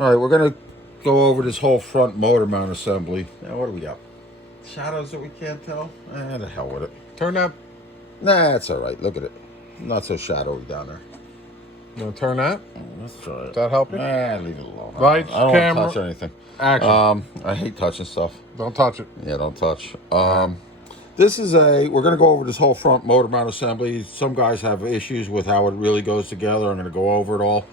All right, we're gonna go over this whole front motor mount assembly. Now, what do we got? Shadows that we can't tell? The hell with it. Turn that. Nah, it's all right. Look at it. Not so shadowy down there. You want to turn that? Let's try it. Does that help you? Leave it alone. Lights, I don't camera, want to touch anything. Action. I hate touching stuff. Don't touch it. Yeah, don't touch. This is we're going to go over this whole front motor mount assembly. Some guys have issues with how it really goes together. I'm going to go over it all.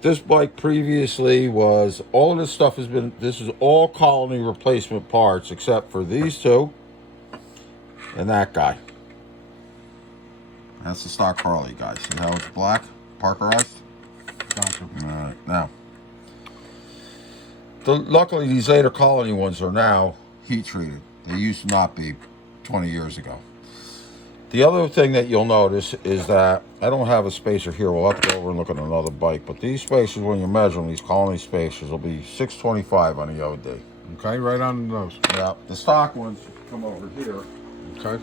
This bike previously was, all of this stuff has been, this is all Colony replacement parts except for these two and that guy. That's the stock Harley, guys. See how it's black, Parkerized? Gotcha. All right, now. Luckily, these later Colony ones are now heat treated. They used to not be 20 years ago. The other thing that you'll notice is that I don't have a spacer here. We'll have to go over and look at another bike. But these spacers, when you measure them, these Colony spacers will be 625 on the OD. Okay, right on the nose. Yeah, the stock ones come over here. Okay.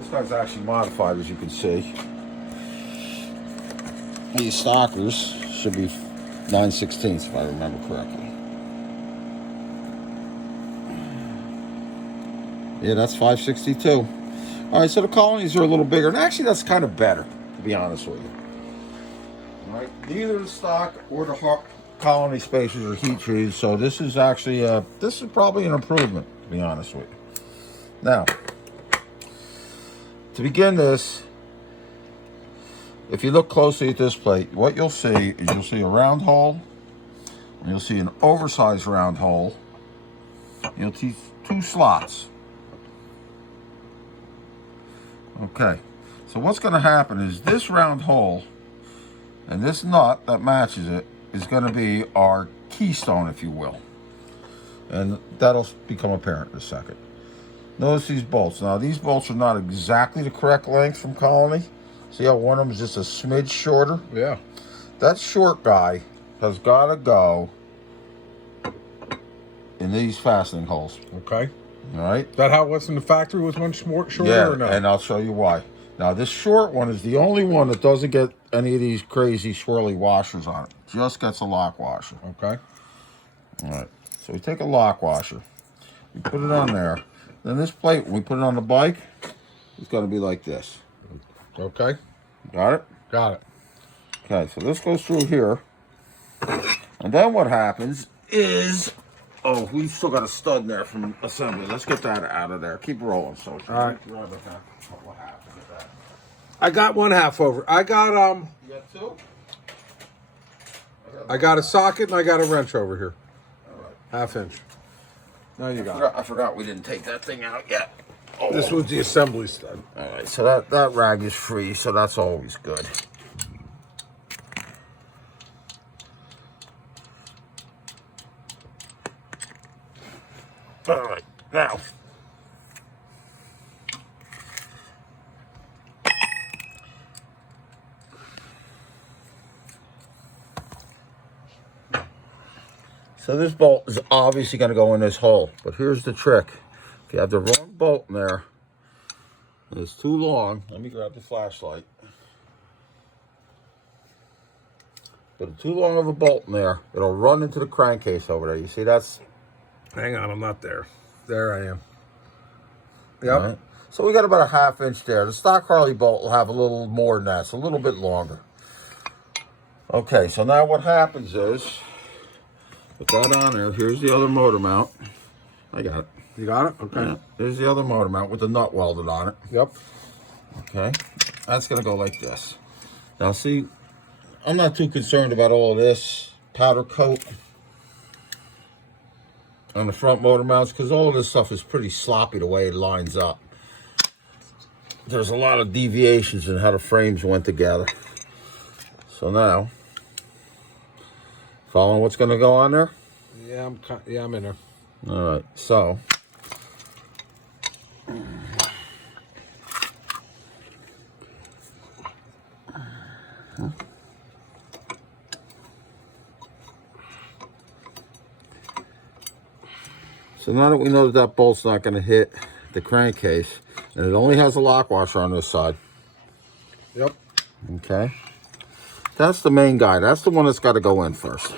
This guy's actually modified, as you can see. These stockers should be 9/16 if I remember correctly. Yeah, that's 562. All right, so the Colonies are a little bigger, and actually that's kind of better, to be honest with you. All right, neither the stock or the Colony spacers are heat treated, so this is actually this is probably an improvement, to be honest with you. Now, to begin this, if you look closely at this plate, what you'll see is you'll see a round hole, and you'll see an oversized round hole. You'll see two slots. Okay, so what's going to happen is this round hole and this nut that matches it is going to be our keystone, if you will. And that'll become apparent in a second. Notice these bolts. Now, these bolts are not exactly the correct length from Colony. See how one of them is just a smidge shorter? Yeah. That short guy has got to go in these fastening holes. Okay. All right? Is that how it was in the factory? Was one shorter Yeah, or no? and I'll show you why. Now, this short one is the only one that doesn't get any of these crazy swirly washers on it. Just gets a lock washer. Okay. All right. So we take a lock washer. We put it on there. Then this plate, when we put it on the bike, it's going to be like this. Okay. Got it? Got it. Okay, so this goes through here. And then what happens is... Oh, we still got a stud in there from assembly. Let's get that out of there. Keep rolling, so. All right. What happened with that? I got one half over. I got You got two? I got a socket and I got a wrench over here. All right. Half inch. Now you got it. I forgot we didn't take that thing out yet. Oh. This was the assembly stud. All right, so that rag is free, so that's always good. All right, now. So this bolt is obviously going to go in this hole, but here's the trick. If you have the wrong bolt in there, and it's too long, let me grab the flashlight. But too long of a bolt in there, it'll run into the crankcase over there. You see that's... Hang on, I'm not there. There I am. Yep. Right. So we got about a half inch there. The stock Harley bolt will have a little more than that. It's a little bit longer. Okay, so now what happens is, put that on there. Here's the other motor mount. I got it. You got it? Okay. Yeah. There's the other motor mount with the nut welded on it. Yep. Okay. That's going to go like this. Now see, I'm not too concerned about all of this powder coat on the front motor mounts because all of this stuff is pretty sloppy the way it lines up. There's a lot of deviations in how the frames went together. So now, following what's going to go on there? Yeah, I'm in there. All right, so now that we know that that bolt's not going to hit the crankcase, and it only has a lock washer on this side. Yep. Okay. That's the main guy. That's the one that's got to go in first.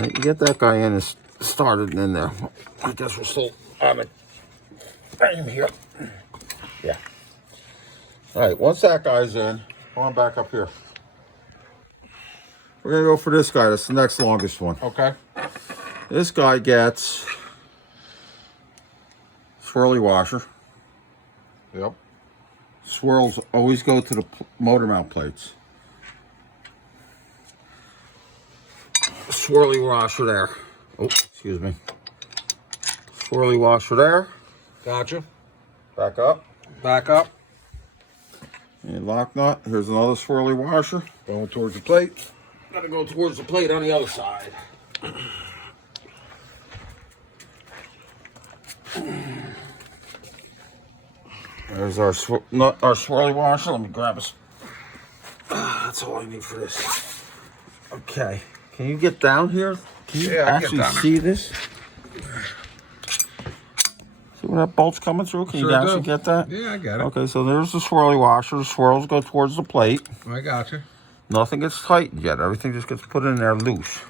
right, you get that guy in and started in there. I guess we're still on the frame here. Yeah. All right, once that guy's in, come on back up here. We're gonna go for this guy. That's the next longest one. Okay. This guy gets swirly washer. Yep. Swirls always go to the motor mount plates. Swirly washer there. Oh, excuse me. Swirly washer there. Gotcha. Back up. Back up. And lock nut. Here's another swirly washer. Going towards the plate. Gotta go towards the plate on the other side. There's our swirly washer. Let me grab us. That's all I need for this. Okay. Can you get down here? Can you actually see this? See where that bolt's coming through? Can you actually get that? Yeah, I got it. Okay, so there's the swirly washer. The swirls go towards the plate. I got you. Nothing gets tightened yet. Everything just gets put in there loose.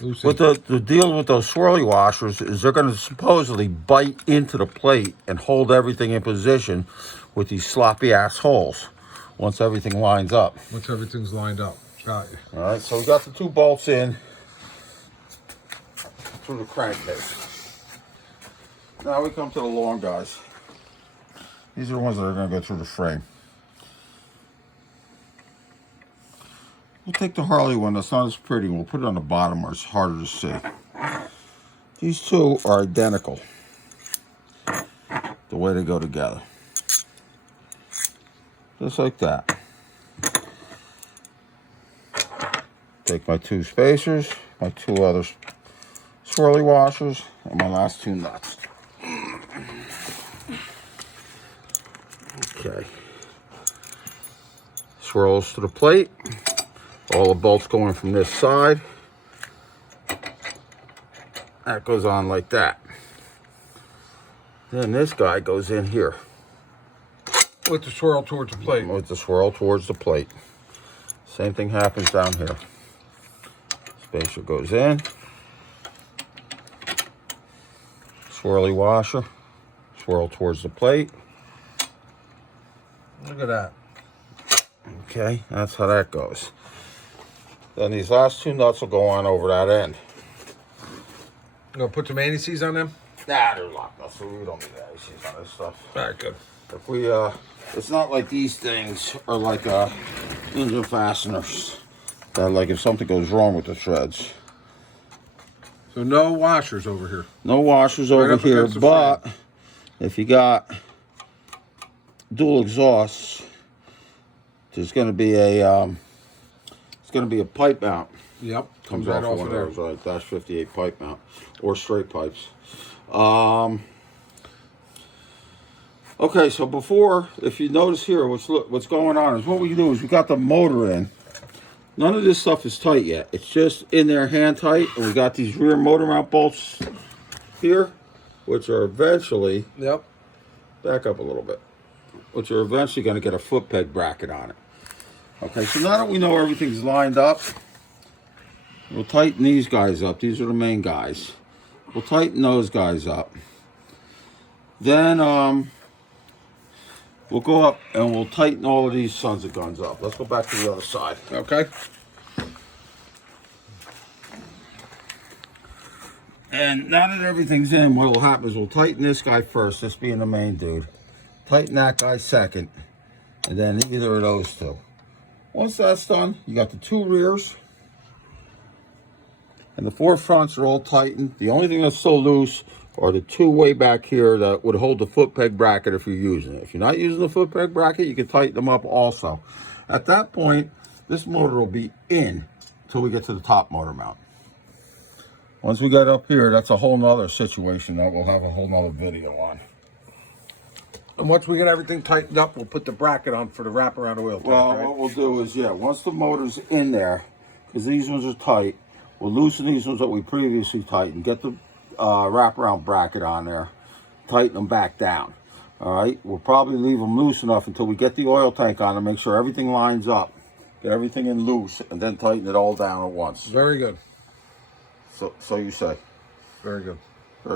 Lucy. But the deal with those swirly washers is they're going to supposedly bite into the plate and hold everything in position with these sloppy ass holes once everything lines up. Once everything's lined up. Got you. All right, so we got the 2 bolts in through the crankcase. Now we come to the long guys. These are the ones that are going to go through the frame. We'll take the Harley one that's not as pretty. We'll put it on the bottom where it's harder to see. These 2 are identical. The way they go together. Just like that. Take my 2 spacers, my 2 other swirly washers, and my last 2 nuts. Okay. Swirls to the plate. All the bolts going from this side. That goes on like that. Then this guy goes in here. With the swirl towards the plate. With the swirl towards the plate. Same thing happens down here. Spacer goes in. Swirly washer. Swirl towards the plate. Look at that. Okay, that's how that goes. Then these last 2 nuts will go on over that end. You gonna put some anti-seize on them? Nah, they're locked up, so we don't need anti-seize on this stuff. All right, good. If we, it's not like these things are like engine fasteners. That like if something goes wrong with the threads. So no washers over here. No washers over here, but if you got dual exhausts, there's going to be a pipe mount. Yep. Comes off of one of those, right? Dash 58 pipe mount or straight pipes. Okay, so before, if you notice here, what's going on is what we do is we got the motor in. None of this stuff is tight yet. It's just in there hand tight, and we got these rear motor mount bolts here, which are eventually, Yep. back up a little bit, which are eventually going to get a foot peg bracket on it. Okay, so now that we know everything's lined up, we'll tighten these guys up. These are the main guys. We'll tighten those guys up. Then we'll go up and we'll tighten all of these sons of guns up. Let's go back to the other side. Okay. And now that everything's in, what will happen is we'll tighten this guy first, this being the main dude. Tighten that guy second, and then either of those 2. Once that's done, you got the 2 rears, and the 4 fronts are all tightened. The only thing that's still loose are the 2 way back here that would hold the foot peg bracket if you're using it. If you're not using the foot peg bracket, you can tighten them up also. At that point, this motor will be in until we get to the top motor mount. Once we get up here, that's a whole nother situation that we'll have a whole nother video on. And once we get everything tightened up, we'll put the bracket on for the wraparound oil tank, Well, right? what we'll do is, once the motor's in there, because these ones are tight, we'll loosen these ones that we previously tightened, get the wraparound bracket on there, tighten them back down. All right, we'll probably leave them loose enough until we get the oil tank on and make sure everything lines up. Get everything in loose, and then tighten it all down at once. Very good. So you say. Very good.